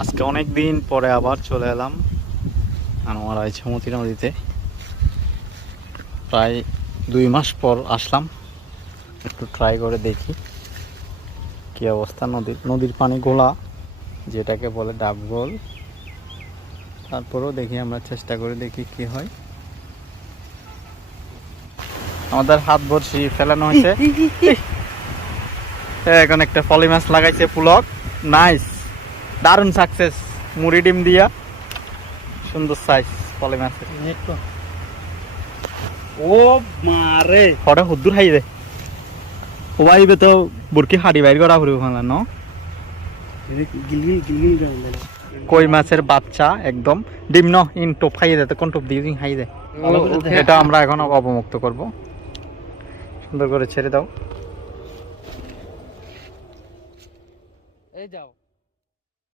আজকে অনেক দিন পরে আবার চলে এলাম আমার ইছামতি নদীতে। প্রায় 2 মাস পর আসলাম, একটু ট্রাই করে দেখি কি অবস্থা। নদীর পানি গোলা, যেটাকে বলে ডাব গোল। তারপরেও দেখি, আমরা চেষ্টা করে দেখি কি হয়। আমাদের হাত বড়শি ফেলানো হয়েছে, এখন একটা পলি মাছ লাগাইছে পুলক। নাইস, দারুণ সাকসেস। মুড়ি ডিম দিয়া সুন্দর সাইজ পলি মাছের। ও মারে হঠাৎ হুদ্দুর খাই দে ও বাইবে তো বুরকি হাড়ি বাইর করা ফুরিব ফেলা ন। গিলগিল গিলগিল করে কই মাছের বাচ্চা একদম ডিম ন ইন টোপ খাইয়ে দেয়, কোন টোপ দিয়ে খাইয়ে দেয়। এটা আমরা এখন অবমুক্ত করব, সুন্দর করে ছেড়ে দাও।